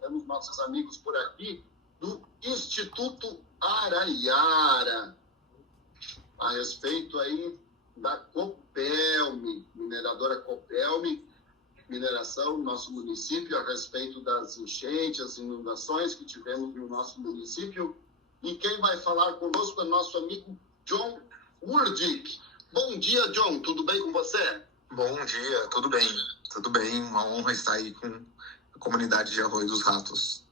temos nossos amigos por aqui do Instituto Araiara, a respeito aí da Copelme, mineradora Copelme, mineração no nosso município, a respeito das enchentes, as inundações que tivemos no nosso município. E quem vai falar conosco é nosso amigo John Wurdick. Bom dia, John, tudo bem com você? Bom dia, tudo bem, uma honra estar aí com a comunidade de Arroio dos Ratos.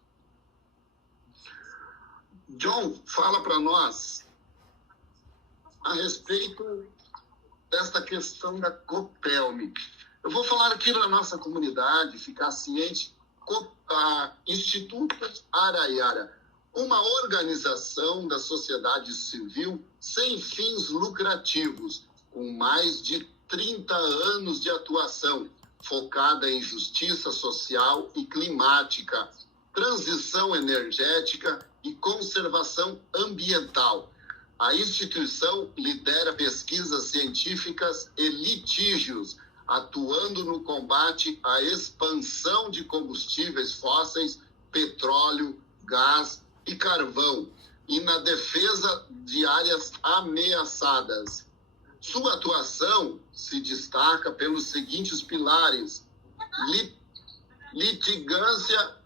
John, fala para nós a respeito desta questão da Copelme. Eu vou falar aqui na nossa comunidade, ficar ciente, Instituto Araiara, uma organização da sociedade civil sem fins lucrativos, com mais de 30 anos de atuação, focada em justiça social e climática, transição energética e conservação ambiental. A instituição lidera pesquisas científicas e litígios, atuando no combate à expansão de combustíveis fósseis, petróleo, gás e carvão, e na defesa de áreas ameaçadas. Sua atuação se destaca pelos seguintes pilares: litigância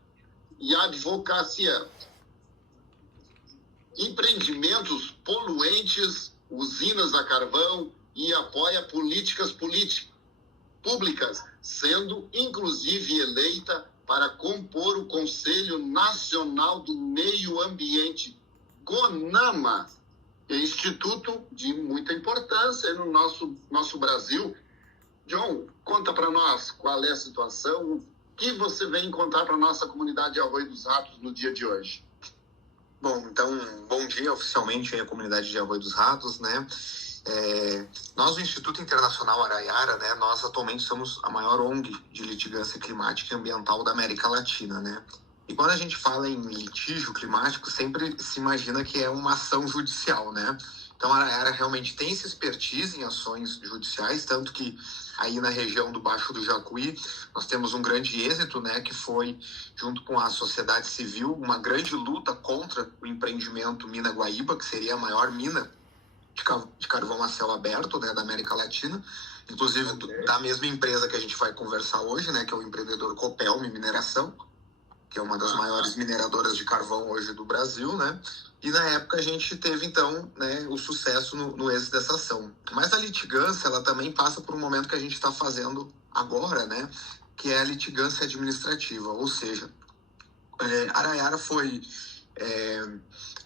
e advocacia, empreendimentos poluentes, usinas a carvão, e apoia políticas públicas, sendo inclusive eleita para compor o Conselho Nacional do Meio Ambiente, CONAMA, instituto de muita importância no nosso Brasil. John, conta para nós qual é a situação, o que você vem contar para a nossa comunidade de Arroio dos Ratos no dia de hoje. Bom, então, bom dia oficialmente aí a comunidade de Arroio dos Ratos, né? Nós, o Instituto Internacional Araiara, né, nós atualmente somos a maior ONG de litigância climática e ambiental da América Latina, né? E quando a gente fala em litígio climático, sempre se imagina que é uma ação judicial, né? Então, a Araiara realmente tem essa expertise em ações judiciais, tanto que aí na região do Baixo do Jacuí, nós temos um grande êxito, né, que foi, junto com a sociedade civil, uma grande luta contra o empreendimento Mina Guaíba, que seria a maior mina de carvão a céu aberto, né, da América Latina, inclusive da mesma empresa que a gente vai conversar hoje, né, que é o empreendedor Copelme Mineração, que é uma das maiores mineradoras de carvão hoje do Brasil, né? E na época a gente teve, então, né, o sucesso no êxito dessa ação. Mas a litigância, ela também passa por um momento que a gente está fazendo agora, né? Que é a litigância administrativa, ou seja, Araiara foi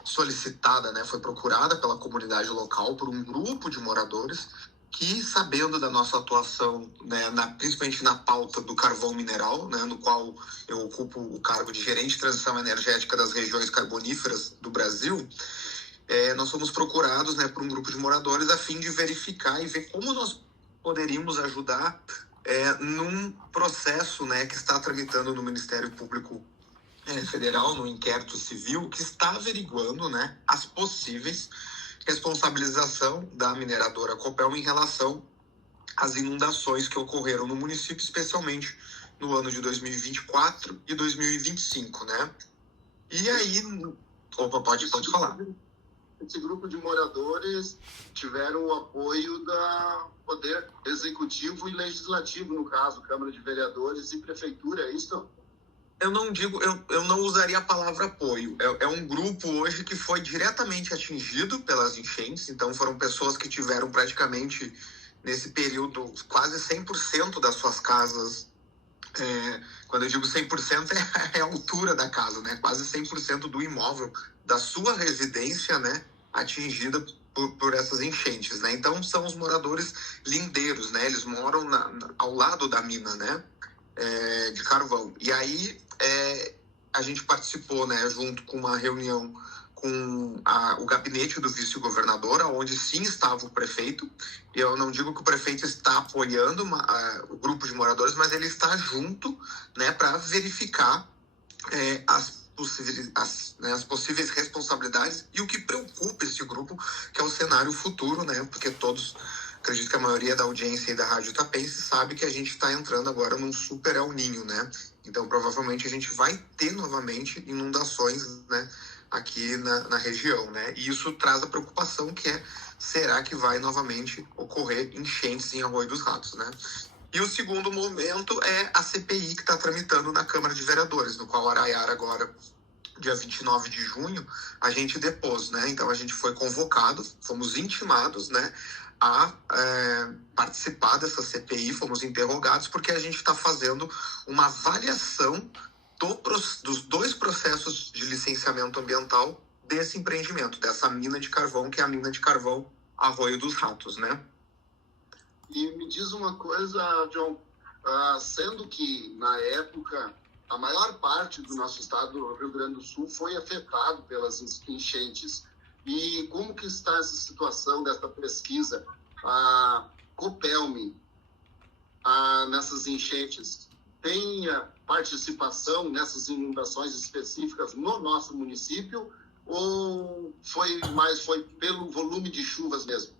solicitada, né, foi procurada pela comunidade local por um grupo de moradores que, sabendo da nossa atuação, né, principalmente na pauta do carvão mineral, né, no qual eu ocupo o cargo de gerente de transição energética das regiões carboníferas do Brasil, nós fomos procurados, né, por um grupo de moradores a fim de verificar e ver como nós poderíamos ajudar num processo, né, que está tramitando no Ministério Público Federal, no inquérito civil, que está averiguando, né, as possíveis responsabilização da mineradora Copelme em relação às inundações que ocorreram no município, especialmente no ano de 2024 e 2025, né? E aí... Opa, pode falar. Esse grupo de moradores tiveram o apoio da Poder Executivo e Legislativo, no caso, Câmara de Vereadores e Prefeitura, é isso? Eu não usaria a palavra apoio. É um grupo hoje que foi diretamente atingido pelas enchentes, então foram pessoas que tiveram praticamente, nesse período, quase 100% das suas casas. Quando eu digo 100%, é a altura da casa, né? Quase 100% do imóvel da sua residência, né, atingida por essas enchentes, né? Então são os moradores lindeiros, né? Eles moram ao lado da mina, né, de carvão. E aí a gente participou, né, junto com uma reunião com o gabinete do vice-governador, onde sim estava o prefeito. E eu não digo que o prefeito está apoiando o grupo de moradores, mas ele está junto, né, para verificar as possíveis responsabilidades e o que preocupa esse grupo, que é o cenário futuro, né, porque todos acredito que a maioria da audiência aí da Rádio Tapense sabe que a gente está entrando agora num super El Niño, né? Então, provavelmente, a gente vai ter novamente inundações, né, aqui na região, né? E isso traz a preocupação que será que vai novamente ocorrer enchentes em Arroio dos Ratos, né? E o segundo momento é a CPI que está tramitando na Câmara de Vereadores, no qual Araiara agora, dia 29 de junho, a gente depôs, né? Então, a gente foi convocado, fomos intimados, né, a participar dessa CPI, fomos interrogados, porque a gente está fazendo uma avaliação dos 2 processos de licenciamento ambiental desse empreendimento, dessa mina de carvão, que é a mina de carvão Arroio dos Ratos, né? E me diz uma coisa, John, sendo que, na época, a maior parte do nosso estado do Rio Grande do Sul foi afetado pelas enchentes. E como que está essa situação desta pesquisa? A Copelme, nessas enchentes, tem participação nessas inundações específicas no nosso município ou foi pelo volume de chuvas mesmo?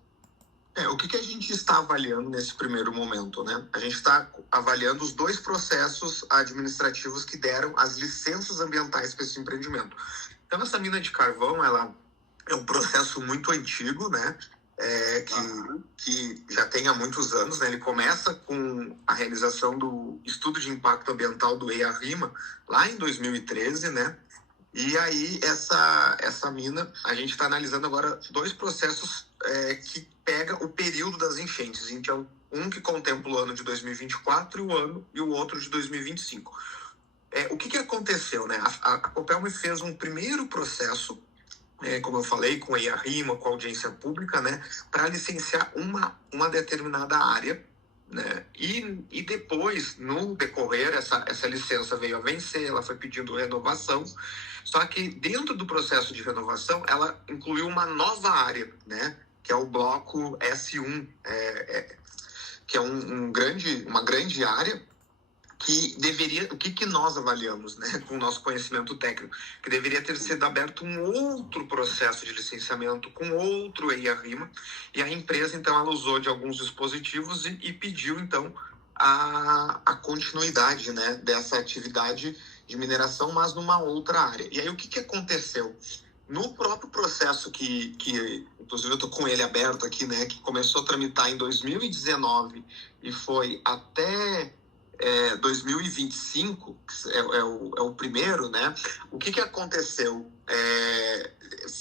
O que a gente está avaliando nesse primeiro momento, né? A gente está avaliando os 2 processos administrativos que deram as licenças ambientais para esse empreendimento. Então, essa mina de carvão, ela é um processo muito antigo, né? Que já tem há muitos anos, né? Ele começa com a realização do estudo de impacto ambiental do EIA-RIMA, lá em 2013, né? E aí, essa mina, a gente está analisando agora 2 processos que pega o período das enchentes. Então, um que contempla o ano de 2024 e o outro de 2025. O que aconteceu, né? A Copelme fez um primeiro processo, como eu falei, com a EIA-RIMA, com a audiência pública, né, para licenciar uma determinada área, né? E depois, no decorrer, essa licença veio a vencer, ela foi pedindo renovação, só que dentro do processo de renovação, ela incluiu uma nova área, né, que é o bloco S1, que é uma grande área, que deveria, o que nós avaliamos, né, com o nosso conhecimento técnico, que deveria ter sido aberto um outro processo de licenciamento com outro EIA-RIMA, e a empresa, então, ela usou de alguns dispositivos e pediu, então, a continuidade, né, dessa atividade de mineração, mas numa outra área. E aí, o que aconteceu? No próprio processo que inclusive eu estou com ele aberto aqui, né, que começou a tramitar em 2019 e foi até 2025, é o primeiro, né? O que aconteceu?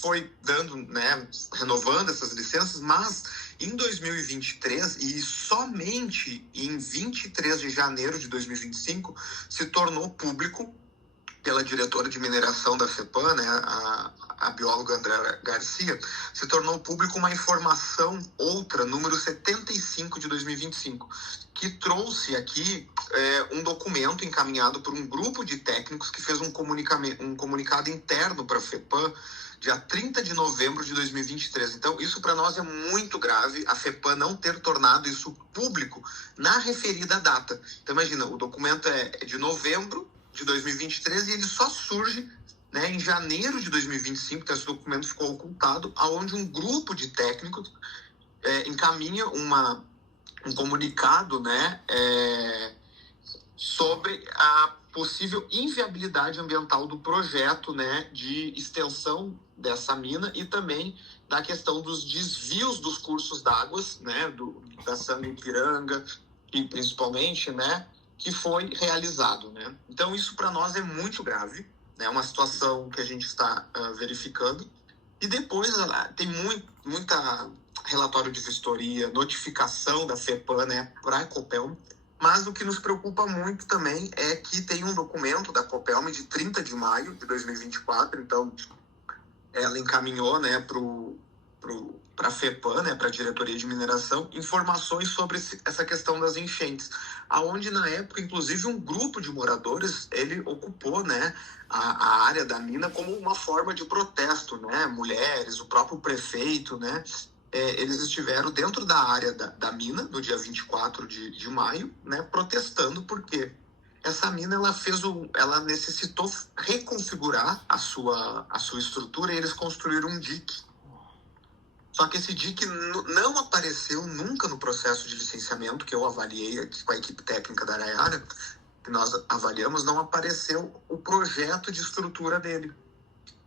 Foi dando, né, renovando essas licenças, mas em 2023 e somente em 23 de janeiro de 2025 se tornou público pela diretora de mineração da FEPAM, né, a bióloga Andréa Garcia, se tornou público uma informação outra, número 75 de 2025, que trouxe aqui um documento encaminhado por um grupo de técnicos que fez um comunicado interno para a FEPAM, dia 30 de novembro de 2023. Então, isso para nós é muito grave, a FEPAM não ter tornado isso público na referida data. Então, imagina, o documento é de novembro de 2023 e ele só surge, né, em janeiro de 2025, então esse documento ficou ocultado, aonde um grupo de técnicos encaminha um comunicado, né, sobre a possível inviabilidade ambiental do projeto, né, de extensão dessa mina e também da questão dos desvios dos cursos d'água, né, da Sangre-Ipiranga, e principalmente, né, que foi realizado, né? Então, isso para nós é muito grave, né? É uma situação que a gente está verificando. E depois tem muita relatório de vistoria, notificação da FEPAM, né, para a Copelme. Mas o que nos preocupa muito também é que tem um documento da Copelme de 30 de maio de 2024, então ela encaminhou, né, para a FEPAM, né, para a Diretoria de Mineração, informações sobre essa questão das enchentes, aonde na época, inclusive, um grupo de moradores, ele ocupou, né, a área da mina como uma forma de protesto, né, mulheres, o próprio prefeito, né, eles estiveram dentro da área da mina, no dia 24 de maio, né, protestando, porque essa mina ela necessitou reconfigurar a sua estrutura e eles construíram um dique. Só que esse DIC não apareceu nunca no processo de licenciamento que eu avaliei aqui com a equipe técnica da Araiara, que nós avaliamos, não apareceu o projeto de estrutura dele.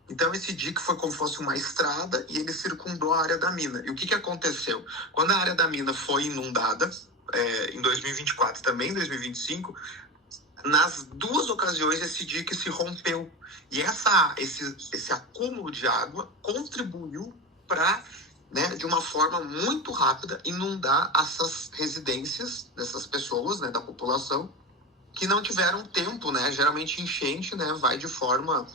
Então esse DIC foi como se fosse uma estrada e ele circundou a área da mina. E o que aconteceu? Quando a área da mina foi inundada, em 2024 e também em 2025, nas duas ocasiões esse DIC se rompeu. E esse acúmulo de água contribuiu para, né, de uma forma muito rápida, inundar essas residências dessas pessoas, né, da população, que não tiveram tempo, né? Geralmente enchente, né, vai de forma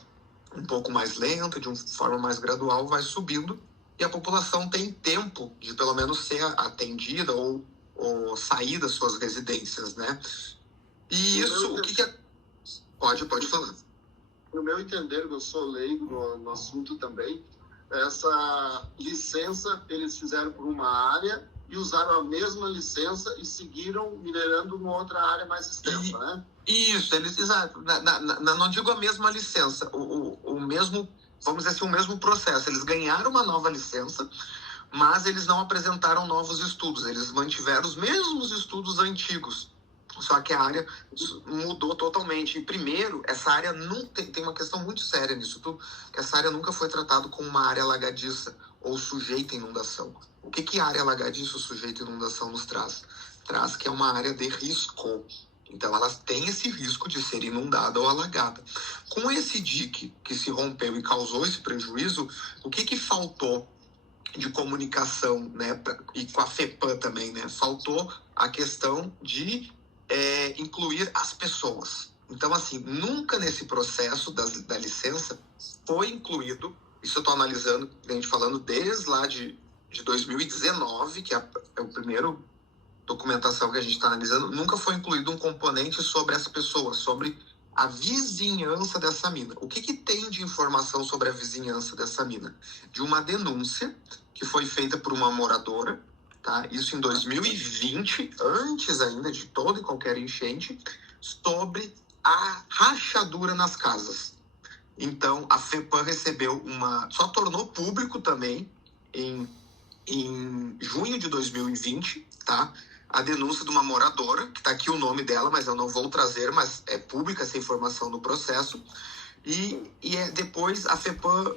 um pouco mais lenta, de uma forma mais gradual, vai subindo, e a população tem tempo de pelo menos ser atendida ou sair das suas residências, né? E isso, o que é... Pode falar. No meu entender, eu sou leigo no assunto também, essa licença eles fizeram por uma área e usaram a mesma licença e seguiram minerando numa outra área mais extensa, né? Isso, exato. Não digo a mesma licença, o mesmo, vamos dizer assim, o mesmo processo. Eles ganharam uma nova licença, mas eles não apresentaram novos estudos. Eles mantiveram os mesmos estudos antigos, só que a área mudou totalmente. E primeiro, essa área não tem uma questão muito séria nisso tudo, que essa área nunca foi tratada como uma área alagadiça ou sujeita a inundação. O que a área alagadiça ou sujeita a inundação nos traz? Traz que é uma área de risco. Então, ela tem esse risco de ser inundada ou alagada. Com esse DIC que se rompeu e causou esse prejuízo, o que faltou de comunicação, né? E com a FEPAM também, né? Faltou a questão de incluir as pessoas. Então, assim, nunca nesse processo da licença foi incluído, isso eu estou analisando, a gente falando desde lá de 2019, que é a primeira documentação que a gente está analisando, nunca foi incluído um componente sobre as pessoas, sobre a vizinhança dessa mina. O que tem de informação sobre a vizinhança dessa mina? De uma denúncia que foi feita por uma moradora, tá? Isso em 2020, antes ainda de toda e qualquer enchente, sobre a rachadura nas casas. Então, a FEPAM recebeu só tornou público também em junho de 2020, tá? A denúncia de uma moradora, que está aqui o nome dela, mas eu não vou trazer, mas é pública essa informação no processo. E depois a FEPAM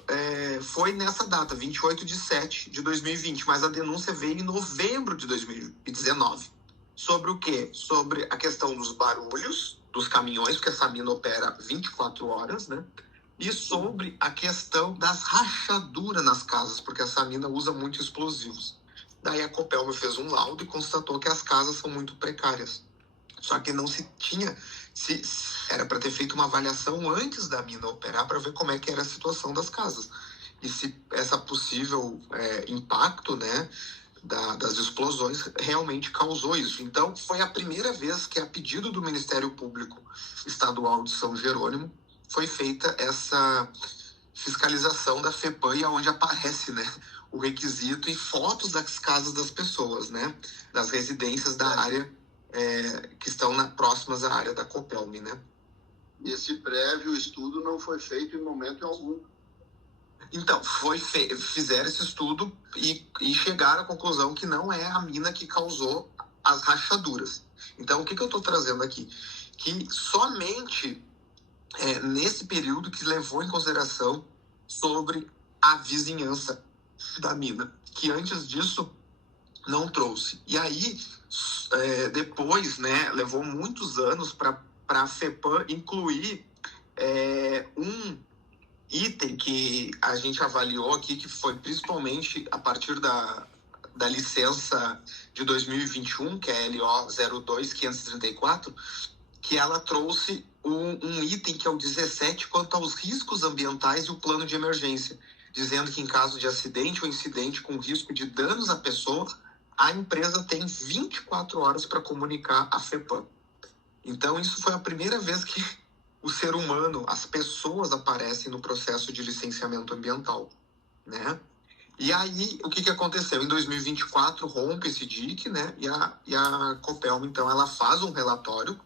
foi nessa data, 28/7/2020, mas a denúncia veio em novembro de 2019. Sobre o quê? Sobre a questão dos barulhos dos caminhões, porque essa mina opera 24 horas, né? E sobre a questão das rachaduras nas casas, porque essa mina usa muito explosivos. Daí a Copelm fez um laudo e constatou que as casas são muito precárias. Só que não se tinha... era para ter feito uma avaliação antes da mina operar para ver como é que era a situação das casas. E se essa possível impacto, né, das explosões realmente causou isso. Então, foi a primeira vez que, a pedido do Ministério Público Estadual de São Jerônimo, foi feita essa fiscalização da FEPAM, e onde aparece, né, o requisito e fotos das casas das pessoas, né, das residências da área que estão próximas à área da Copelm, né? E esse prévio estudo não foi feito em momento algum. Então, fizeram esse estudo e chegaram à conclusão que não é a mina que causou as rachaduras. Então, o que eu estou trazendo aqui? Que somente nesse período que levou em consideração sobre a vizinhança da mina, que antes disso não trouxe. E aí, depois, né, levou muitos anos para a FEPAM incluir um item que a gente avaliou aqui, que foi principalmente a partir da licença de 2021, que é a LO 02534, que ela trouxe um item que é o 17, quanto aos riscos ambientais e o plano de emergência, dizendo que em caso de acidente ou incidente com risco de danos à pessoa, a empresa tem 24 horas para comunicar à FEPAM. Então, isso foi a primeira vez que o ser humano, as pessoas aparecem no processo de licenciamento ambiental, né? E aí, o que aconteceu? Em 2024, rompe esse DIC, né? E a Copelm, então, ela faz um relatório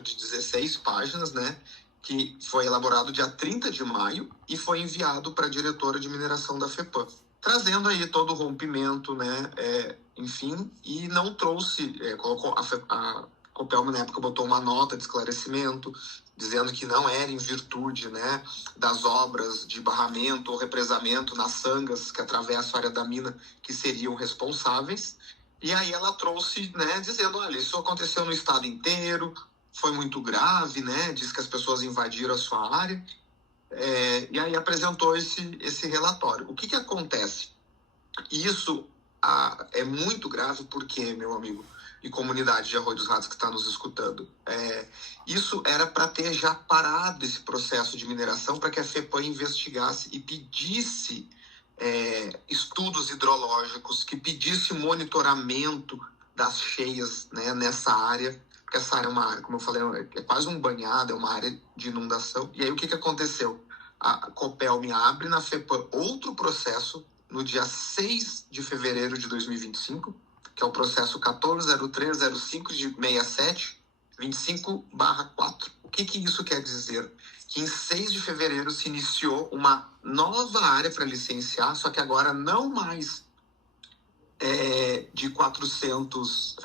de 16 páginas, né? Que foi elaborado dia 30 de maio e foi enviado para a diretora de mineração da FEPAM. trazendo aí todo o rompimento, né, enfim, e não trouxe, colocou a Copelm na época botou uma nota de esclarecimento, dizendo que não era em virtude, né, das obras de barramento ou represamento nas sangas que atravessam a área da mina que seriam responsáveis. E aí ela trouxe, né, dizendo, olha, isso aconteceu no estado inteiro, foi muito grave, né, diz que as pessoas invadiram a sua área, e aí apresentou esse relatório. O que acontece? Isso é muito grave porque, meu amigo, e comunidade de Arroio dos Ratos que está nos escutando, isso era para ter já parado esse processo de mineração para que a FEPAM investigasse e pedisse estudos hidrológicos, que pedisse monitoramento das cheias, né, nessa área, porque essa área é uma área, como eu falei, é quase um banhado, é uma área de inundação. E aí o que aconteceu? A Copelm abre na FEPAM outro processo no dia 6 de fevereiro de 2025, que é o processo 14.03.05 de 67, 25/4. O que isso quer dizer? Que em 6 de fevereiro se iniciou uma nova área para licenciar, só que agora não mais de 400,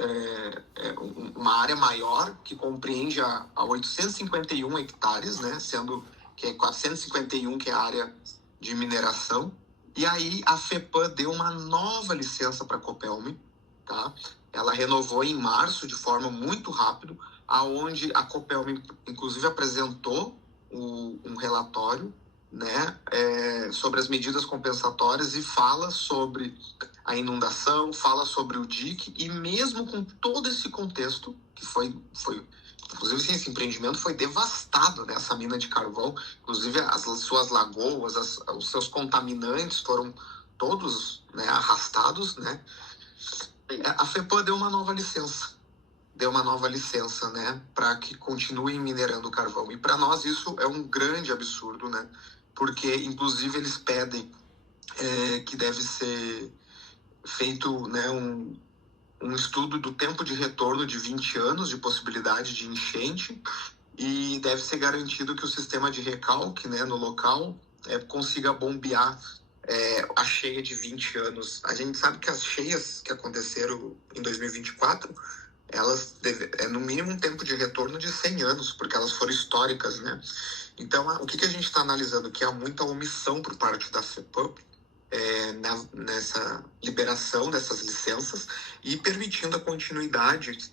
uma área maior, que compreende a 851 hectares, né, sendo que é 451 que é a área de mineração. E aí a FEPAM deu uma nova licença para a Copelm, tá? Ela renovou em março de forma muito rápida, aonde a Copelm inclusive apresentou um relatório, né, sobre as medidas compensatórias e fala sobre a inundação, fala sobre o dique, e mesmo com todo esse contexto, que foi inclusive esse empreendimento foi devastado, né, essa mina de carvão, inclusive as suas lagoas, os seus contaminantes foram todos, né, arrastados, né, a FEPAM deu uma nova licença, né, para que continuem minerando carvão. E para nós isso é um grande absurdo, né, porque inclusive eles pedem que deve ser feito, né, um estudo do tempo de retorno de 20 anos de possibilidade de enchente, e deve ser garantido que o sistema de recalque, né, no local consiga bombear a cheia de 20 anos. A gente sabe que as cheias que aconteceram em 2024, elas no mínimo um tempo de retorno de 100 anos, porque elas foram históricas, né? Então, o que a gente está analisando? Que há muita omissão por parte da FEPAM nessa liberação dessas licenças e permitindo a continuidade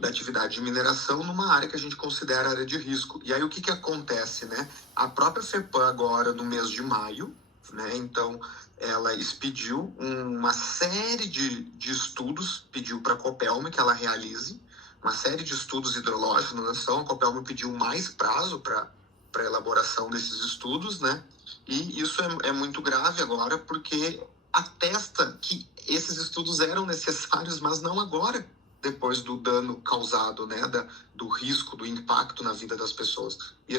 da atividade de mineração numa área que a gente considera área de risco. E aí o que acontece, né? A própria FEPAM agora, no mês de maio, né, então ela expediu uma série de estudos, pediu para a Copelm que ela realize uma série de estudos hidrológicos na nação. A Copelm pediu mais prazo para a elaboração desses estudos, né? E isso é muito grave agora, porque atesta que esses estudos eram necessários, mas não agora, depois do dano causado, né, do risco, do impacto na vida das pessoas. E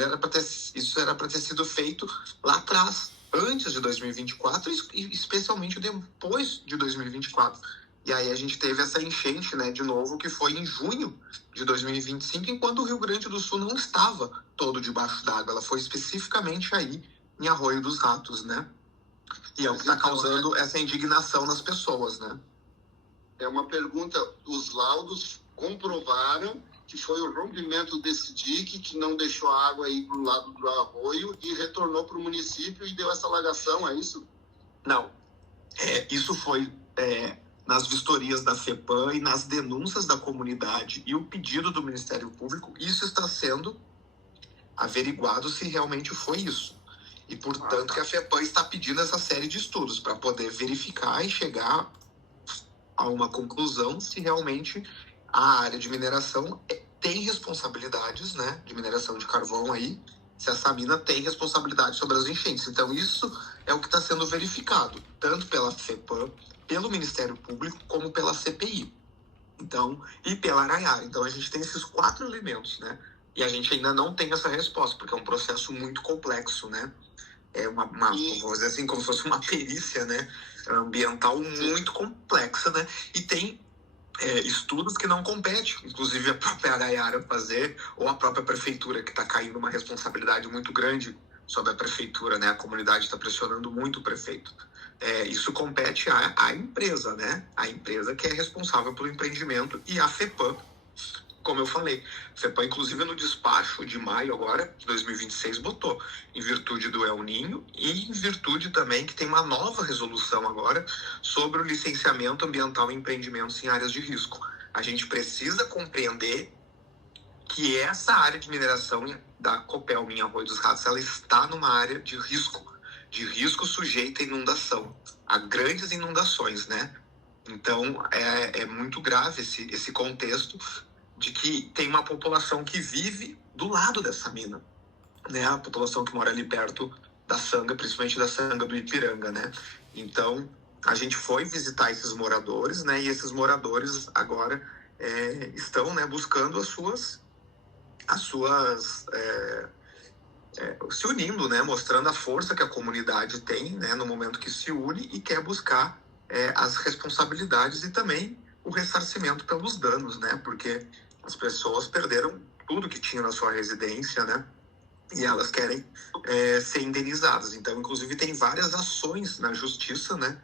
isso era para ter sido feito lá atrás, antes de 2024, e especialmente depois de 2024. E aí a gente teve essa enchente, né, de novo, que foi em junho de 2025, enquanto o Rio Grande do Sul não estava todo debaixo d'água. Ela foi especificamente aí em Arroio dos Ratos, né? E é o que está causando essa indignação nas pessoas, né? É uma pergunta, os laudos comprovaram que foi o rompimento desse dique que não deixou a água ir para o lado do arroio e retornou para o município e deu essa alagação, é isso? Não. Isso foi nas vistorias da FEPAM e nas denúncias da comunidade e o pedido do Ministério Público. Isso está sendo averiguado se realmente foi isso. E, portanto, que a FEPAM está pedindo essa série de estudos para poder verificar e chegar a uma conclusão se realmente a área de mineração tem responsabilidades, né, de mineração de carvão aí, se essa mina tem responsabilidade sobre as enchentes. Então, isso é o que está sendo verificado, tanto pela FEPAM, pelo Ministério Público, como pela CPI. Então, e pela Araiara. Então, a gente tem esses 4 elementos, né? E a gente ainda não tem essa resposta, porque é um processo muito complexo, né? É vamos dizer assim, como se fosse uma perícia, né, ambiental muito complexa, né? E tem estudos que não competem, inclusive a própria Araiara fazer, ou a própria prefeitura, que está caindo uma responsabilidade muito grande sobre a prefeitura, né? A comunidade está pressionando muito o prefeito. Isso compete à empresa, né? A empresa que é responsável pelo empreendimento e a FEPAM, como eu falei. A FEPAM, inclusive, no despacho de maio agora, de 2026, botou em virtude do El Niño e em virtude também que tem uma nova resolução agora sobre o licenciamento ambiental em empreendimentos em áreas de risco. A gente precisa compreender que essa área de mineração da Copel em Arroio dos Ratos, ela está numa área de risco sujeita a inundação, a grandes inundações, né? Então, é muito grave esse contexto de que tem uma população que vive do lado dessa mina, né? A população que mora ali perto da Sanga, principalmente da Sanga do Ipiranga, né? Então, a gente foi visitar esses moradores, né? E esses moradores agora estão, né, buscando se unindo, né, mostrando a força que a comunidade tem, né, no momento que se une e quer buscar as responsabilidades e também o ressarcimento pelos danos, né, porque as pessoas perderam tudo que tinha na sua residência, né, e elas querem ser indenizadas. Então, inclusive, tem várias ações na justiça, né,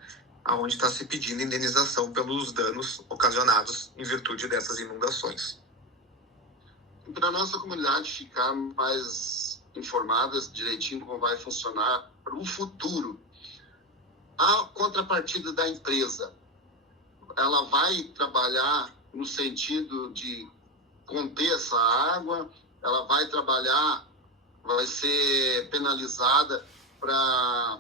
onde está se pedindo indenização pelos danos ocasionados em virtude dessas inundações. Para a nossa comunidade ficar mais informada direitinho como vai funcionar para o futuro, a contrapartida da empresa, ela vai trabalhar no sentido de conter essa água, ela vai trabalhar, vai ser penalizada para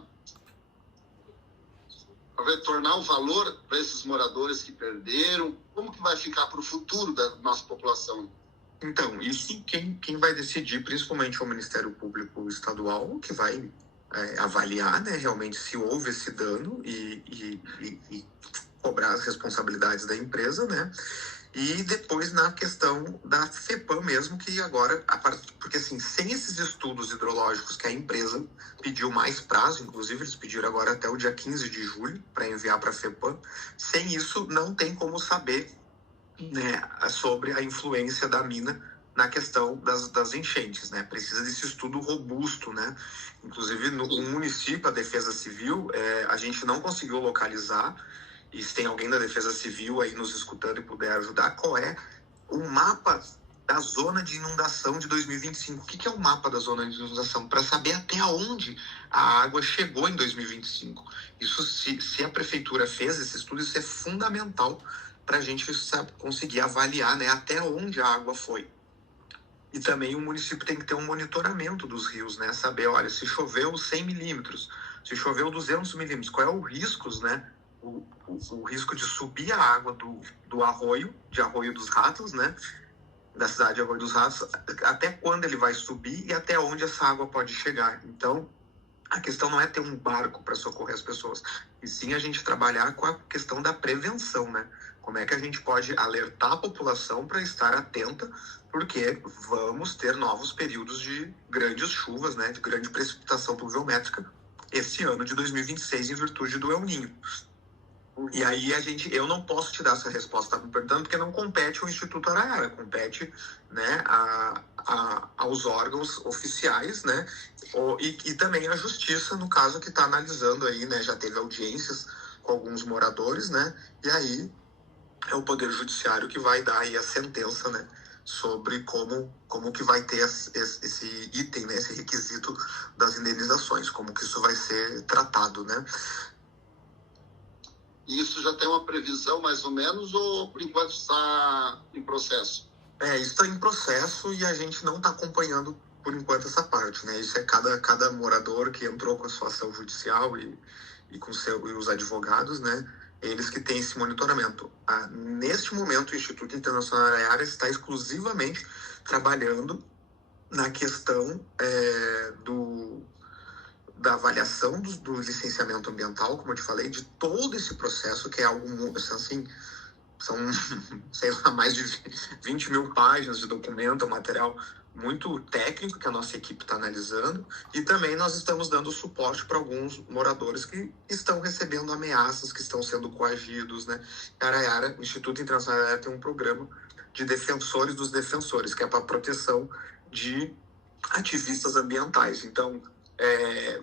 retornar o valor para esses moradores que perderam? Como que vai ficar para o futuro da nossa população? Então, isso quem vai decidir, principalmente é o Ministério Público Estadual, que vai avaliar, né, realmente se houve esse dano e cobrar as responsabilidades da empresa, né? E depois na questão da FEPAM mesmo, que agora, porque assim, sem esses estudos hidrológicos que a empresa pediu mais prazo, inclusive eles pediram agora até o dia 15 de julho para enviar para a FEPAM, sem isso não tem como saber, né, sobre a influência da mina na questão das enchentes, né? Precisa desse estudo robusto, né? Inclusive no município, a Defesa Civil, a gente não conseguiu localizar, e se tem alguém da Defesa Civil aí nos escutando e puder ajudar, qual é o mapa da zona de inundação de 2025? O que é o mapa da zona de inundação? Para saber até onde a água chegou em 2025. Isso, se a prefeitura fez esse estudo, isso é fundamental para a gente conseguir avaliar, né, até onde a água foi. E também o município tem que ter um monitoramento dos rios, né? Saber, olha, se choveu 100 milímetros, se choveu 200 milímetros, qual é o risco, né? O risco de subir a água do arroio, de Arroio dos Ratos, né? Da cidade de Arroio dos Ratos, até quando ele vai subir e até onde essa água pode chegar. Então, a questão não é ter um barco para socorrer as pessoas, e sim a gente trabalhar com a questão da prevenção, né? Como é que a gente pode alertar a população para estar atenta, porque vamos ter novos períodos de grandes chuvas, né? De grande precipitação pluviométrica esse ano de 2026 em virtude do El Niño. E aí eu não posso te dar essa resposta, tá me perguntando, porque não compete ao Instituto Araiara, compete, né, aos órgãos oficiais, né, e também à Justiça, no caso que está analisando aí, né, já teve audiências com alguns moradores, né, e aí é o Poder Judiciário que vai dar aí a sentença, né, sobre como que vai ter esse item, né, esse requisito das indenizações, como que isso vai ser tratado, né. Isso já tem uma previsão, mais ou menos, ou por enquanto está em processo? Isso está em processo e a gente não está acompanhando, por enquanto, essa parte, né? Isso é cada morador que entrou com a sua ação judicial e os advogados, né? Eles que têm esse monitoramento. Neste momento, o Instituto Internacional Araiara está exclusivamente trabalhando na questão da avaliação do licenciamento ambiental, como eu te falei, de todo esse processo, que é algo, assim, são, sei lá, mais de 20 mil páginas de documento, um material muito técnico que a nossa equipe está analisando, e também nós estamos dando suporte para alguns moradores que estão recebendo ameaças, que estão sendo coagidos, né? Araiara, o Instituto Internacional Araiara tem um programa de defensores dos defensores, que é para proteção de ativistas ambientais. Então,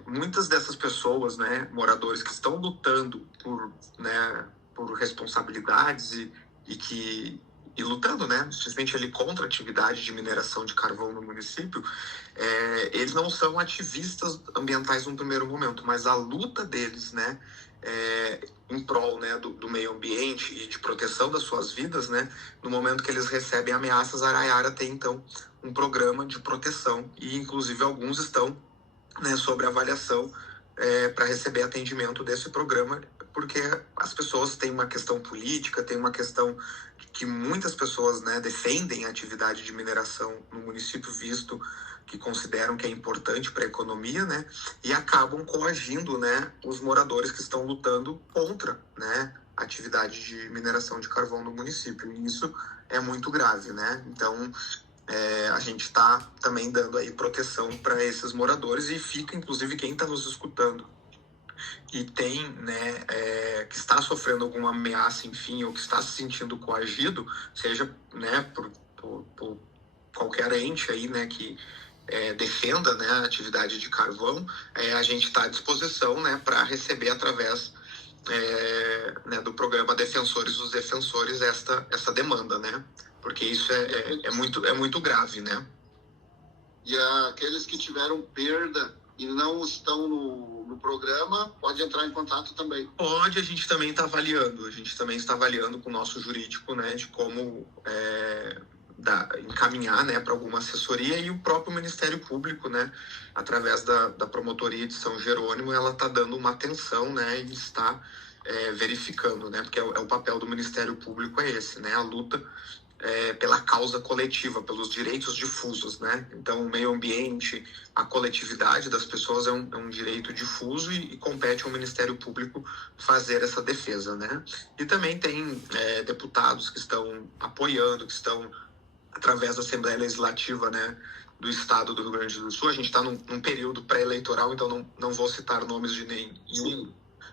muitas dessas pessoas, né, moradores que estão lutando por responsabilidades e lutando, né, simplesmente ali contra a atividade de mineração de carvão no município, eles não são ativistas ambientais no primeiro momento, mas a luta deles, né, em prol, né, do meio ambiente e de proteção das suas vidas, né, no momento que eles recebem ameaças, a Araiara tem, então, um programa de proteção e, inclusive, alguns estão, né, sobre avaliação para receber atendimento desse programa, porque as pessoas têm uma questão política, tem uma questão que muitas pessoas, né, defendem a atividade de mineração no município, visto que consideram que é importante para a economia, né, e acabam coagindo, né, os moradores que estão lutando contra, né, a atividade de mineração de carvão no município. E isso é muito grave, né? Então, a gente está também dando aí proteção para esses moradores e fica, inclusive, quem está nos escutando e tem, né, que está sofrendo alguma ameaça, enfim, ou que está se sentindo coagido, seja, né, por qualquer ente aí, né, que defenda, né, a atividade de carvão, a gente está à disposição, né, para receber através né, do programa Defensores dos Defensores essa demanda, né? Porque isso é muito grave, né? E aqueles que tiveram perda e não estão no programa, pode entrar em contato também. Pode, a gente também está avaliando. A gente também está avaliando com o nosso jurídico, né, de como encaminhar, né, para alguma assessoria, e o próprio Ministério Público, né, através da Promotoria de São Jerônimo, ela está dando uma atenção, né, e está verificando, né, porque o papel do Ministério Público é esse, né, a luta pela causa coletiva, pelos direitos difusos, né? Então, o meio ambiente, a coletividade das pessoas é um direito difuso e compete ao Ministério Público fazer essa defesa, né? E também tem deputados que estão apoiando, que estão, através da Assembleia Legislativa, né, do Estado do Rio Grande do Sul. A gente está num período pré-eleitoral, então não vou citar nomes de nenhum,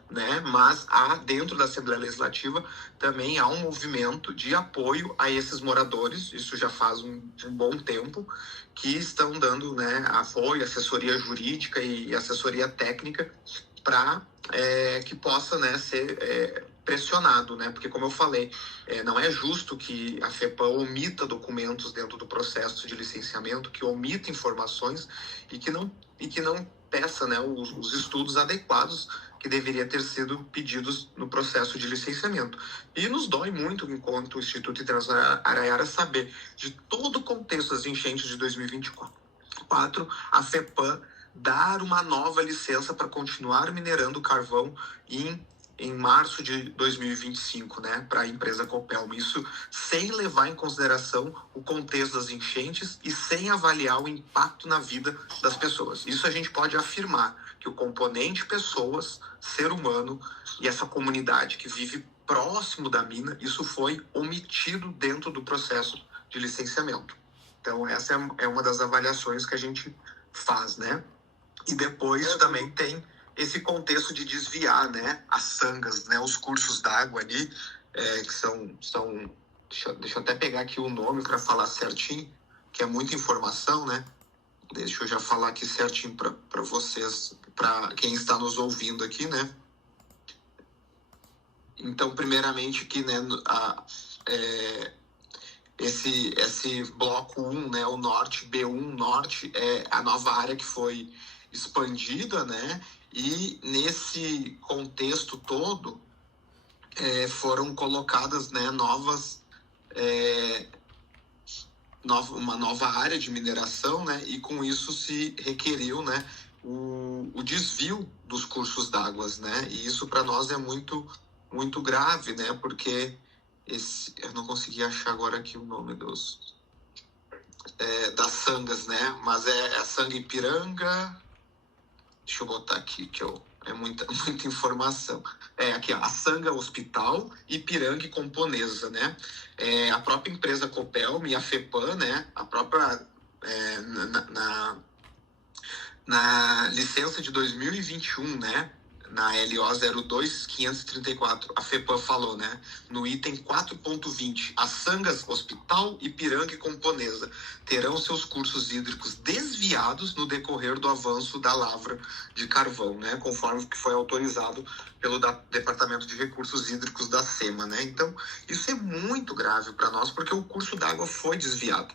né? Mas dentro da Assembleia Legislativa também há um movimento de apoio a esses moradores, isso já faz um bom tempo, que estão dando, né, apoio, assessoria jurídica e assessoria técnica para que possa, né, ser pressionado, né? Porque, como eu falei, não é justo que a FEPAM omita documentos dentro do processo de licenciamento, que omita informações e que não peça, né, os estudos adequados que deveria ter sido pedidos no processo de licenciamento. E nos dói muito, enquanto Instituto Internacional Araiara, saber de todo o contexto das enchentes de 2024, a FEPAM dar uma nova licença para continuar minerando carvão em março de 2025, né, para a empresa Copelm. Isso sem levar em consideração o contexto das enchentes e sem avaliar o impacto na vida das pessoas. Isso a gente pode afirmar, que o componente pessoas, ser humano e essa comunidade que vive próximo da mina, isso foi omitido dentro do processo de licenciamento. Então, essa é uma das avaliações que a gente faz, né? E depois também tem esse contexto de desviar, né, as sangas, né, os cursos d'água ali, que são deixa eu até pegar aqui o nome para falar certinho, que é muita informação, né? Deixa eu já falar aqui certinho para vocês, para quem está nos ouvindo aqui, né? Então, primeiramente, que, né, esse bloco 1, né, o norte, B1 norte, é a nova área que foi expandida, né? E nesse contexto todo foram colocadas, né, uma nova área de mineração, né? E com isso se requeriu, né, o desvio dos cursos d'água, né? E isso para nós é muito, muito grave, né? Porque eu não consegui achar agora aqui o nome das sangas, né? Mas é a Sanga Ipiranga. Deixa eu botar aqui, é muita informação. Aqui, ó, a Sanga Hospital, Ipiranga e Camponesa, né? A própria empresa Copelm e a FEPAM, né? A própria, na licença de 2021, né? na LO 02534, a FEPAM falou, né? No item 4.20, as sangas Hospital, Ipiranga e Camponesa terão seus cursos hídricos desviados no decorrer do avanço da lavra de carvão, né? Conforme que foi autorizado pelo Departamento de Recursos Hídricos da SEMA, né? Então, isso é muito grave para nós, porque o curso d'água foi desviado.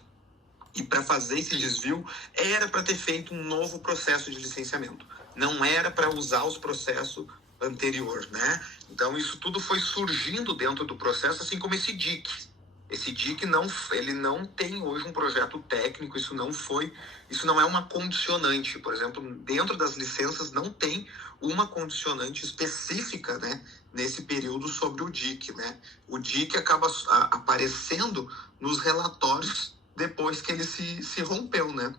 E para fazer esse desvio, era para ter feito um novo processo de licenciamento. Não era para usar os processos anteriores, né? Então, isso tudo foi surgindo dentro do processo, assim como esse DIC. Esse DIC ele não tem hoje um projeto técnico, isso não é uma condicionante. Por exemplo, dentro das licenças não tem uma condicionante específica, né, nesse período sobre o DIC, né? O DIC acaba aparecendo nos relatórios depois que ele se rompeu, né?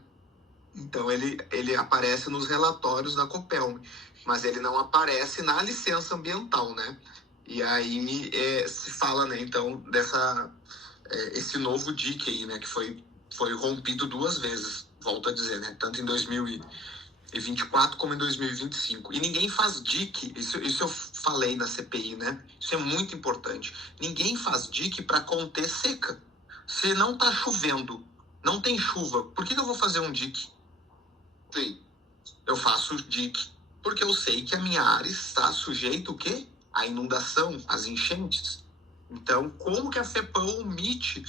Então, ele aparece nos relatórios da Copelm, mas ele não aparece na licença ambiental, né? E aí se fala, né, então, esse novo DIC aí, né, que foi rompido 2 vezes, volto a dizer, né? Tanto em 2024 como em 2025. E ninguém faz DIC, isso eu falei na CPI, né? Isso é muito importante. Ninguém faz DIC para conter seca. Se não está chovendo, não tem chuva, por que eu vou fazer um DIC? Sim. Eu faço DIC porque eu sei que a minha área está sujeita o quê? À inundação, às enchentes. Então, como que a FEPAM omite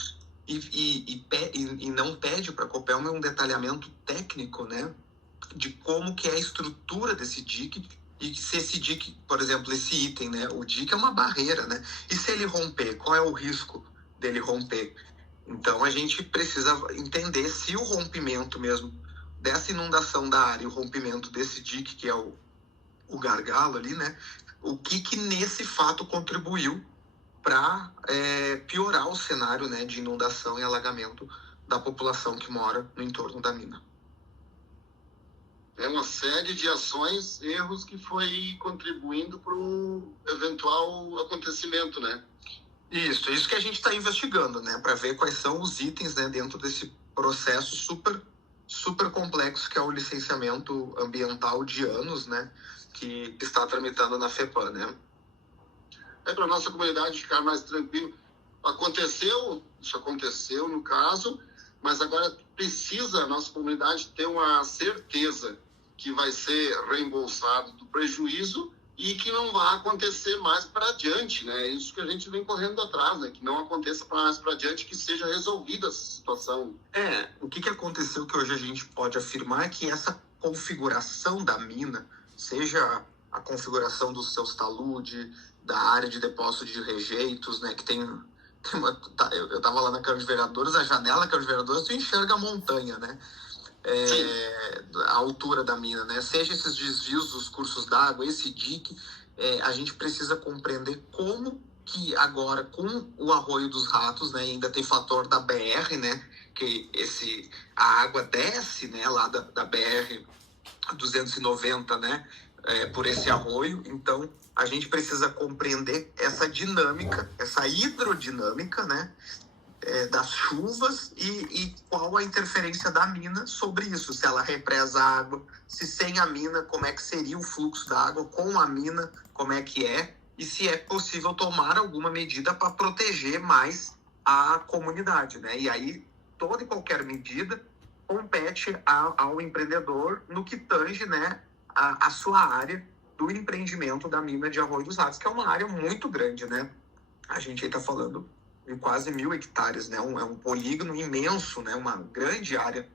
e não pede para a Copelm um detalhamento técnico, né, de como que é a estrutura desse DIC, e se esse DIC, por exemplo, esse item, né, o DIC é uma barreira, né? E se ele romper, qual é o risco dele romper? Então, a gente precisa entender se o rompimento mesmo dessa inundação da área, o rompimento desse DIC, que é o gargalo ali, né? O que nesse fato contribuiu para piorar o cenário, né, de inundação e alagamento da população que mora no entorno da mina. É uma série de ações, erros que foi contribuindo para o eventual acontecimento, né? Isso que a gente está investigando, né, para ver quais são os itens, né, dentro desse processo super complexo que é o licenciamento ambiental de anos, né, que está tramitando na FEPAM, né? Para a nossa comunidade ficar mais tranquilo. Isso aconteceu no caso, mas agora precisa a nossa comunidade ter uma certeza que vai ser reembolsado do prejuízo e que não vai acontecer mais para adiante, né? É isso que a gente vem correndo atrás, né? Que não aconteça mais para adiante, que seja resolvida essa situação. O que aconteceu que hoje a gente pode afirmar é que essa configuração da mina, seja a configuração dos seus taludes, da área de depósito de rejeitos, né? Que eu estava lá na Câmara de Vereadores, a janela da Câmara de Vereadores, tu enxerga a montanha, né? A altura da mina, né? Seja esses desvios dos cursos d'água, esse DIC, a gente precisa compreender como que agora, com o Arroio dos Ratos, né, ainda tem fator da BR, né, que a água desce, né, lá da BR 290, né, por esse arroio. Então, a gente precisa compreender essa dinâmica, essa hidrodinâmica, né, das chuvas e qual a interferência da mina sobre isso, se ela represa a água, se sem a mina, como é que seria o fluxo da água, com a mina, como é que é, e se é possível tomar alguma medida para proteger mais a comunidade, né? E aí, toda e qualquer medida compete ao empreendedor no que tange, né, a sua área do empreendimento da mina de Arroio dos Ratos, que é uma área muito grande, né? A gente aí está falando em quase 1.000 hectares, né? É um polígono imenso, né? Uma grande área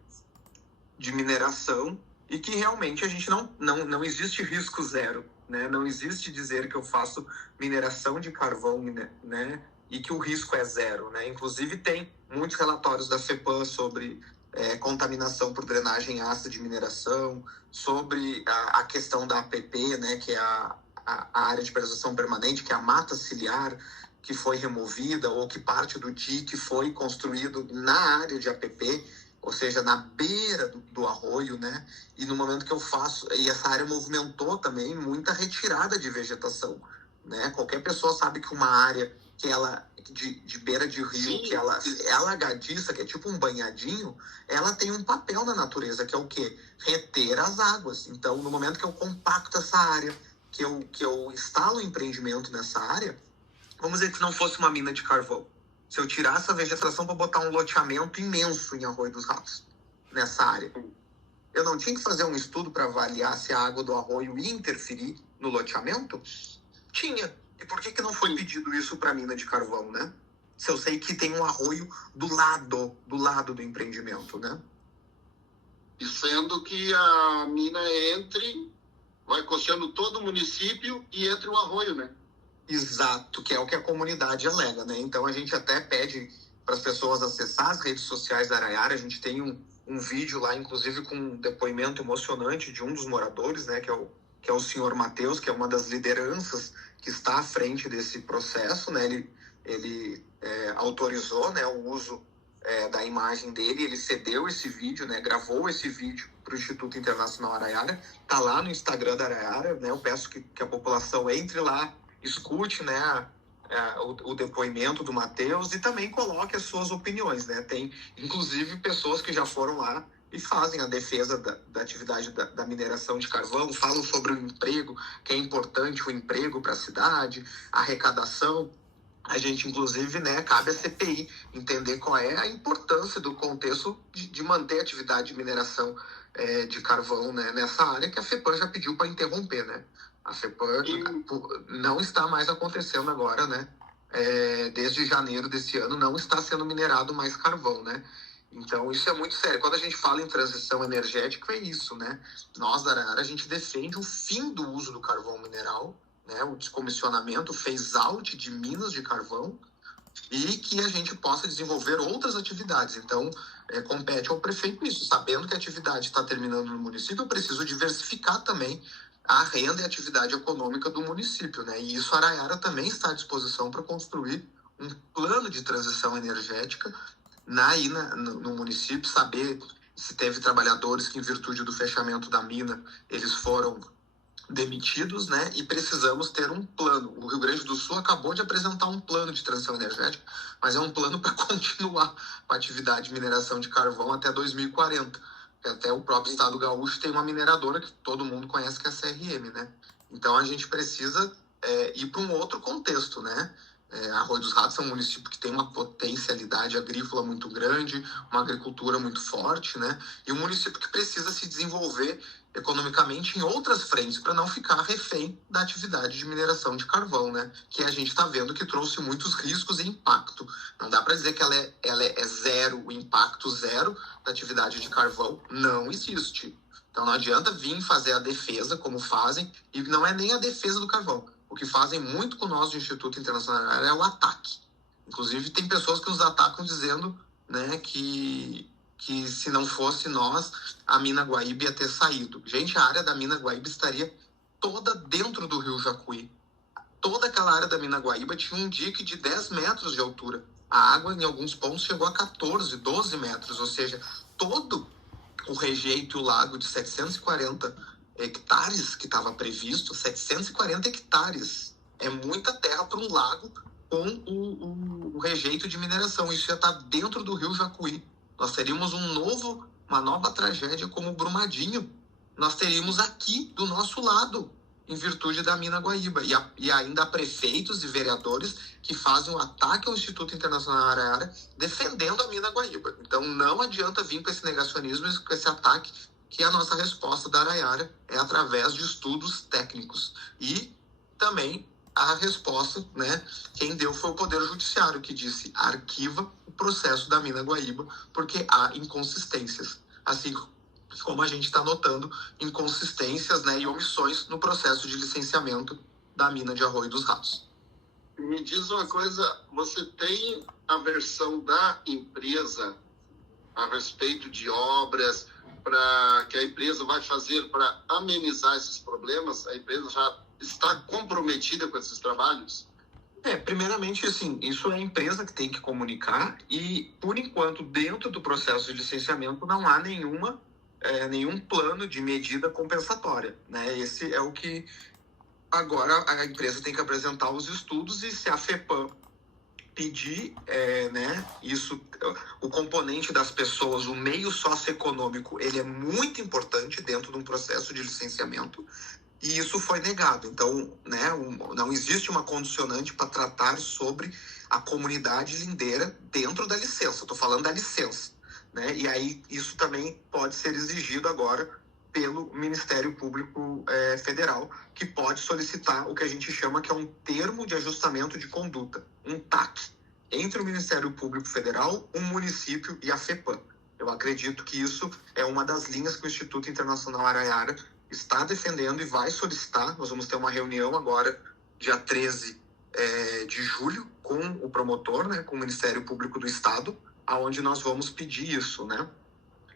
de mineração e que realmente a gente não existe risco zero, né? Não existe dizer que eu faço mineração de carvão, né? E que o risco é zero, né? Inclusive tem muitos relatórios da FEPAM sobre contaminação por drenagem ácida de mineração, sobre a questão da APP, né? Que é a área de preservação permanente, que é a mata ciliar, que foi removida, ou que parte do DIC foi construído na área de APP, ou seja, na beira do arroio, né? E no momento que eu faço... E essa área movimentou também muita retirada de vegetação, né? Qualquer pessoa sabe que uma área que ela de beira de rio, sim, que ela é alagadiça, que é tipo um banhadinho, ela tem um papel na natureza, que é o quê? Reter as águas. Então, no momento que eu compacto essa área, que eu instalo um empreendimento nessa área, vamos dizer que não fosse uma mina de carvão. Se eu tirasse a vegetação para botar um loteamento imenso em Arroio dos Ratos, nessa área, eu não tinha que fazer um estudo para avaliar se a água do arroio ia interferir no loteamento? Tinha. E por que não foi pedido isso para a mina de carvão, né? Se eu sei que tem um arroio do lado do empreendimento, né? E sendo que a mina vai costeando todo o município e entre o arroio, né? Exato, que é o que a comunidade alega, né? Então a gente até pede para as pessoas acessar as redes sociais da Araiara. A gente tem um vídeo lá, inclusive com um depoimento emocionante de um dos moradores, né? Que é o senhor Matheus, que é uma das lideranças que está à frente desse processo, né? Ele autorizou, né, o uso da imagem dele, ele cedeu esse vídeo, né? Gravou esse vídeo para o Instituto Internacional Araiara. Está lá no Instagram da Araiara, né? Eu peço que a população entre lá, escute, né, o depoimento do Matheus e também coloque as suas opiniões, né? Tem, inclusive, pessoas que já foram lá e fazem a defesa da atividade da mineração de carvão, falam sobre o emprego, que é importante o emprego para a cidade, a arrecadação. A gente, inclusive, né, cabe à CPI entender qual é a importância do contexto de manter a atividade de mineração de carvão, né, nessa área que a FEPAM já pediu para interromper, né? A FEPAM não está mais acontecendo agora, né? Desde janeiro desse ano não está sendo minerado mais carvão, né? Então isso é muito sério. Quando a gente fala em transição energética, é isso, né? Nós da Araiara, a gente defende o fim do uso do carvão mineral, né? O descomissionamento, o phase-out de minas de carvão, e que a gente possa desenvolver outras atividades. Então, compete ao prefeito isso. Sabendo que a atividade está terminando no município, eu preciso diversificar também a renda e a atividade econômica do município, né? E isso a Araiara também está à disposição para construir um plano de transição energética no município, saber se teve trabalhadores que, em virtude do fechamento da mina, eles foram demitidos, né? E precisamos ter um plano. O Rio Grande do Sul acabou de apresentar um plano de transição energética, mas é um plano para continuar com a atividade de mineração de carvão até 2040. Até o próprio estado gaúcho tem uma mineradora que todo mundo conhece, que é a CRM, né? Então a gente precisa ir para um outro contexto, né? Arroio dos Ratos é um município que tem uma potencialidade agrícola muito grande, uma agricultura muito forte, né? E um município que precisa se desenvolver economicamente em outras frentes para não ficar refém da atividade de mineração de carvão, né? Que a gente está vendo que trouxe muitos riscos e impacto. Não dá para dizer que ela é zero, o impacto zero da atividade de carvão não existe. Então não adianta vir fazer a defesa como fazem, e não é nem a defesa do carvão. O que fazem muito com nós do Instituto Internacional é o ataque. Inclusive tem pessoas que nos atacam dizendo, né, que se não fosse nós, a mina Guaíba ia ter saído. Gente, a área da mina Guaíba estaria toda dentro do rio Jacuí. Toda aquela área da mina Guaíba tinha um dique de 10 metros de altura. A água, em alguns pontos, chegou a 14, 12 metros. Ou seja, todo o rejeito e o lago de 740 hectares que estava previsto, 740 hectares. É muita terra para um lago com o rejeito de mineração. Isso já está dentro do rio Jacuí. Nós teríamos uma nova tragédia como o Brumadinho. Nós teríamos aqui do nosso lado, em virtude da mina Guaíba. E ainda há prefeitos e vereadores que fazem um ataque ao Instituto Internacional Araiara defendendo a mina Guaíba. Então não adianta vir com esse negacionismo e com esse ataque, que a nossa resposta da Araiara é através de estudos técnicos. E também a resposta, né, quem deu foi o Poder Judiciário, que disse: arquiva o processo da mina Guaíba, porque há inconsistências. Assim como a gente está notando inconsistências, né, e omissões no processo de licenciamento da mina de Arroio dos Ratos. Me diz uma coisa, você tem a versão da empresa a respeito de obras que a empresa vai fazer para amenizar esses problemas? A empresa já está comprometida com esses trabalhos? Primeiramente, assim, isso é a empresa que tem que comunicar e, por enquanto, dentro do processo de licenciamento, não há nenhum plano de medida compensatória, né? Esse é o que agora a empresa tem que apresentar os estudos, e se a FEPAM pedir, né, isso, o componente das pessoas, o meio socioeconômico, ele é muito importante dentro de um processo de licenciamento. e isso foi negado. Então, né, não existe uma condicionante para tratar sobre a comunidade lindeira dentro da licença. Estou falando da licença, né? E aí isso também pode ser exigido agora pelo Ministério Público Federal, que pode solicitar o que a gente chama que é um termo de ajustamento de conduta, um TAC, entre o Ministério Público Federal, um município e a FEPAM. Eu acredito que isso é uma das linhas que o Instituto Internacional Araiara está defendendo e vai solicitar. Nós vamos ter uma reunião agora, dia 13 de julho, com o promotor, né, com o Ministério Público do Estado, aonde nós vamos pedir isso, né,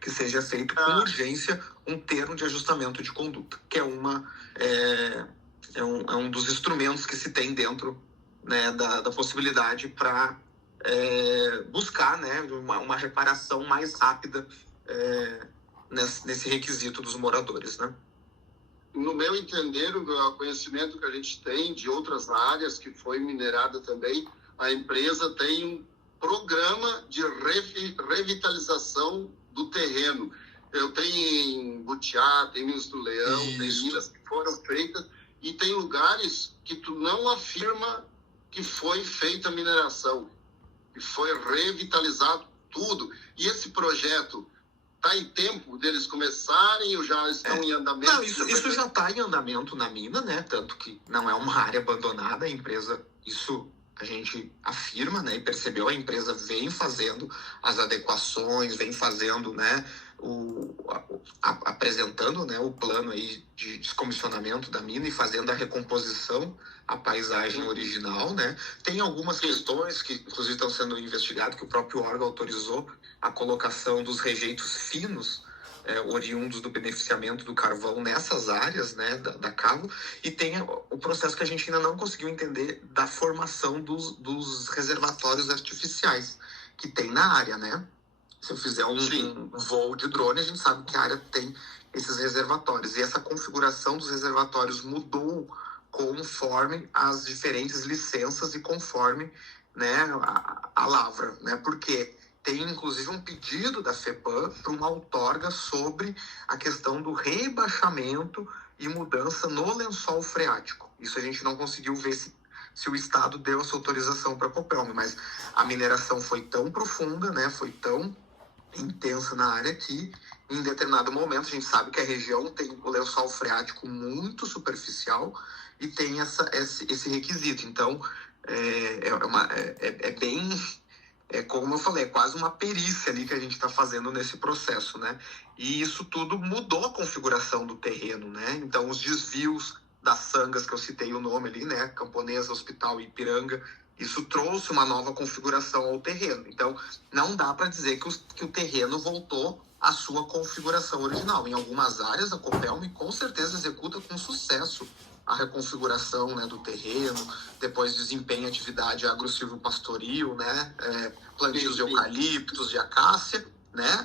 que seja feito com urgência um termo de ajustamento de conduta, que é um dos instrumentos que se tem dentro, né, da possibilidade para buscar, né, uma reparação mais rápida nesse requisito dos moradores, né? No meu entender, o conhecimento que a gente tem de outras áreas que foi minerada também, a empresa tem um programa de revitalização do terreno. Eu tenho em Butiá, tem Minas do Leão, tem minas que foram feitas, e tem lugares que tu não afirma que foi feita a mineração, que foi revitalizado tudo. E esse projeto está em tempo deles começarem ou já estão em andamento? Não, isso já está em andamento na mina, né? Tanto que não é uma área abandonada, a empresa, isso a gente afirma, né? E percebeu, a empresa vem fazendo as adequações, vem fazendo, né? Apresentando, né, o plano aí de descomissionamento da mina e fazendo a recomposição à paisagem original, né? Tem algumas questões que, inclusive, estão sendo investigadas, que o próprio órgão autorizou a colocação dos rejeitos finos oriundos do beneficiamento do carvão nessas áreas, né, da cavo, e tem o processo que a gente ainda não conseguiu entender da formação dos reservatórios artificiais que tem na área, né? Se eu fizer um voo de drone, a gente sabe que a área tem esses reservatórios. E essa configuração dos reservatórios mudou conforme as diferentes licenças e conforme, né, a lavra, né? Porque tem, inclusive, um pedido da FEPAM para uma outorga sobre a questão do rebaixamento e mudança no lençol freático. Isso a gente não conseguiu ver se o Estado deu essa autorização para a Copelm, mas a mineração foi tão profunda, né, foi tão intensa na área que, em determinado momento, a gente sabe que a região tem o lençol freático muito superficial e tem esse requisito. Então, como eu falei, é quase uma perícia ali que a gente está fazendo nesse processo, né? E isso tudo mudou a configuração do terreno, né? Então, os desvios das sangas, que eu citei o nome ali, né? Camponesa, Hospital e Ipiranga, isso trouxe uma nova configuração ao terreno. Então, não dá para dizer que o terreno voltou à sua configuração original. Em algumas áreas, a Copelm com certeza executa com sucesso a reconfiguração, né, do terreno, depois desempenha atividade agro-silvopastoril, né, plantios de eucaliptos, de acácia, né,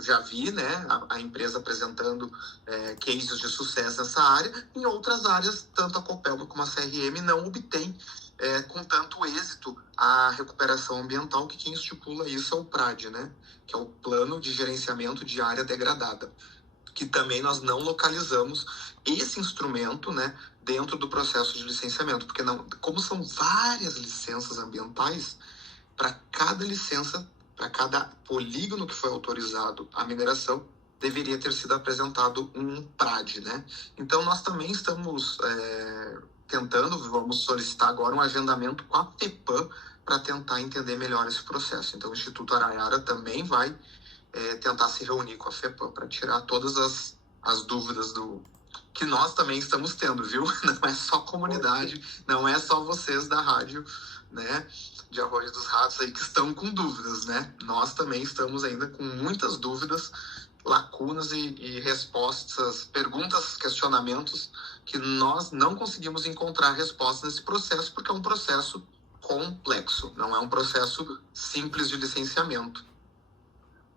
já vi, né, a empresa apresentando cases de sucesso nessa área. Em outras áreas, tanto a Copelm como a CRM não obtém com tanto êxito a recuperação ambiental, que quem estipula isso é o PRAD, né, que é o Plano de Gerenciamento de Área Degradada, que também nós não localizamos esse instrumento, né, dentro do processo de licenciamento, porque como são várias licenças ambientais, para cada licença, para cada polígono que foi autorizado a mineração, deveria ter sido apresentado um PRAD, né? Então, nós também estamos vamos solicitar agora um agendamento com a FEPAM para tentar entender melhor esse processo. Então, o Instituto Araiara também vai tentar se reunir com a FEPAM para tirar todas as dúvidas que nós também estamos tendo, viu? Não é só a comunidade, não é só vocês da rádio, né, de Arroio dos Ratos aí que estão com dúvidas, né? Nós também estamos ainda com muitas dúvidas, lacunas e respostas, perguntas, questionamentos que nós não conseguimos encontrar respostas nesse processo, porque é um processo complexo, não é um processo simples de licenciamento.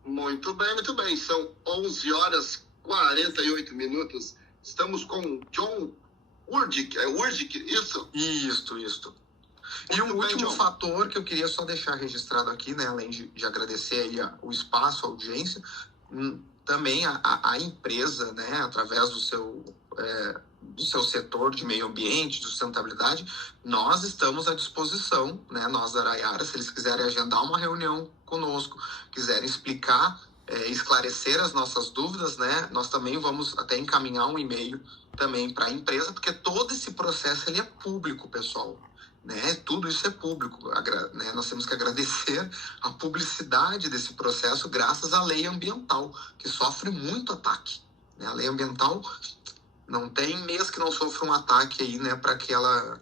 Muito bem, muito bem. São 11h48. Estamos com John Urdick. É Urdick, isso? Isso. E um último fator que eu queria só deixar registrado aqui, né, além de agradecer aí o espaço, a audiência, também a empresa, né, através do seu do seu setor de meio ambiente, de sustentabilidade, nós estamos à disposição, né, nós da Araiara, se eles quiserem agendar uma reunião conosco, quiserem explicar, esclarecer as nossas dúvidas, né, nós também vamos até encaminhar um e-mail também para a empresa, porque todo esse processo ele é público, pessoal. Né? Tudo isso é público, né? Nós temos que agradecer a publicidade desse processo graças à lei ambiental, que sofre muito ataque. Né? A lei ambiental não tem mês que não sofra um ataque aí, né, para que ela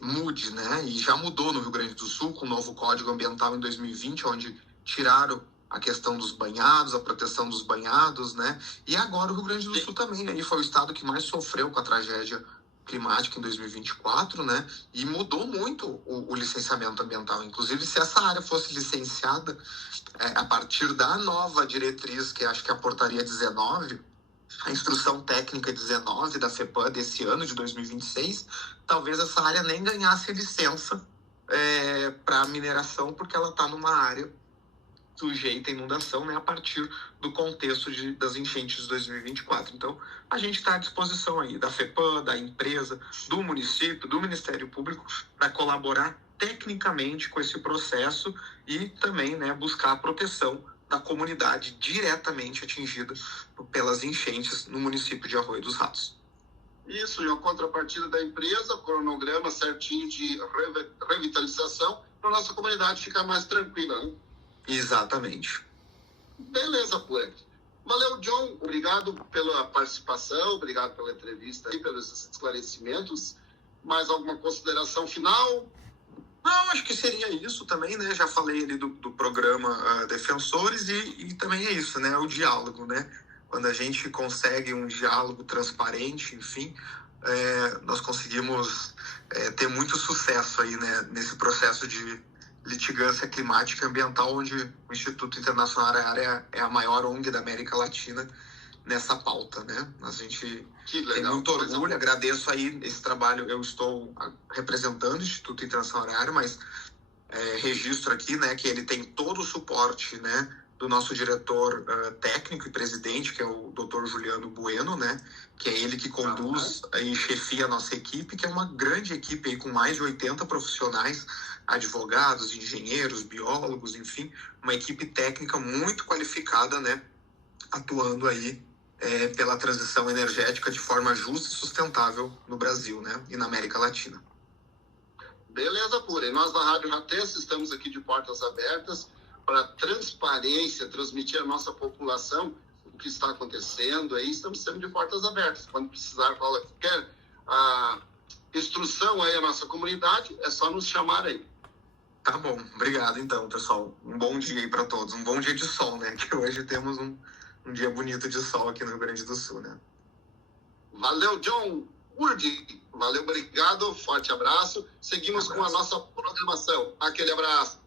mude, né? E já mudou no Rio Grande do Sul com o novo Código Ambiental em 2020, onde tiraram a questão dos banhados, a proteção dos banhados, né? E agora o Rio Grande do Sul também, aí foi o estado que mais sofreu com a tragédia climática em 2024, né? E mudou muito o licenciamento ambiental. Inclusive, se essa área fosse licenciada a partir da nova diretriz, que acho que é a portaria 19, a instrução técnica 19 da FEPAM desse ano, de 2026, talvez essa área nem ganhasse licença para mineração, porque ela está numa área sujeita à inundação, né, a partir do contexto das enchentes de 2024. Então, a gente está à disposição aí da FEPAM, da empresa, do município, do Ministério Público, para colaborar tecnicamente com esse processo e também, né, buscar a proteção da comunidade diretamente atingida pelas enchentes no município de Arroio dos Ratos. Isso, e a contrapartida da empresa, cronograma certinho de revitalização, para a nossa comunidade ficar mais tranquila, né? Exatamente. Beleza, Puer. Valeu, John. Obrigado pela participação, obrigado pela entrevista e pelos esclarecimentos. Mais alguma consideração final? Não, acho que seria isso também, né? Já falei ali do programa Defensores e também é isso, né? O diálogo, né? Quando a gente consegue um diálogo transparente, enfim, nós conseguimos ter muito sucesso aí, né? Nesse processo de litigância climática e ambiental, onde o Instituto Internacional Araiara é a maior ONG da América Latina nessa pauta, né? A gente tem muito orgulho, agradeço aí esse trabalho, eu estou representando o Instituto Internacional Araiara, mas registro aqui, né, que ele tem todo o suporte, né, do nosso diretor técnico e presidente, que é o Dr. Juliano Bueno, né, que é ele que conduz e chefia a nossa equipe, que é uma grande equipe aí, com mais de 80 profissionais, advogados, engenheiros, biólogos, enfim, uma equipe técnica muito qualificada, né, atuando aí pela transição energética de forma justa e sustentável no Brasil, né, e na América Latina. Beleza, Pura. E nós da Rádio Ratense estamos aqui de portas abertas para transparência, transmitir à nossa população o que está acontecendo aí. Estamos sempre de portas abertas. Quando precisar qualquer instrução aí à nossa comunidade, é só nos chamar aí. Tá bom, obrigado então, pessoal. Um bom dia aí para todos, um bom dia de sol, né? Que hoje temos um dia bonito de sol aqui no Rio Grande do Sul, né? Valeu, John Urdi. Valeu, obrigado, forte abraço. Seguimos com a nossa programação. Aquele abraço.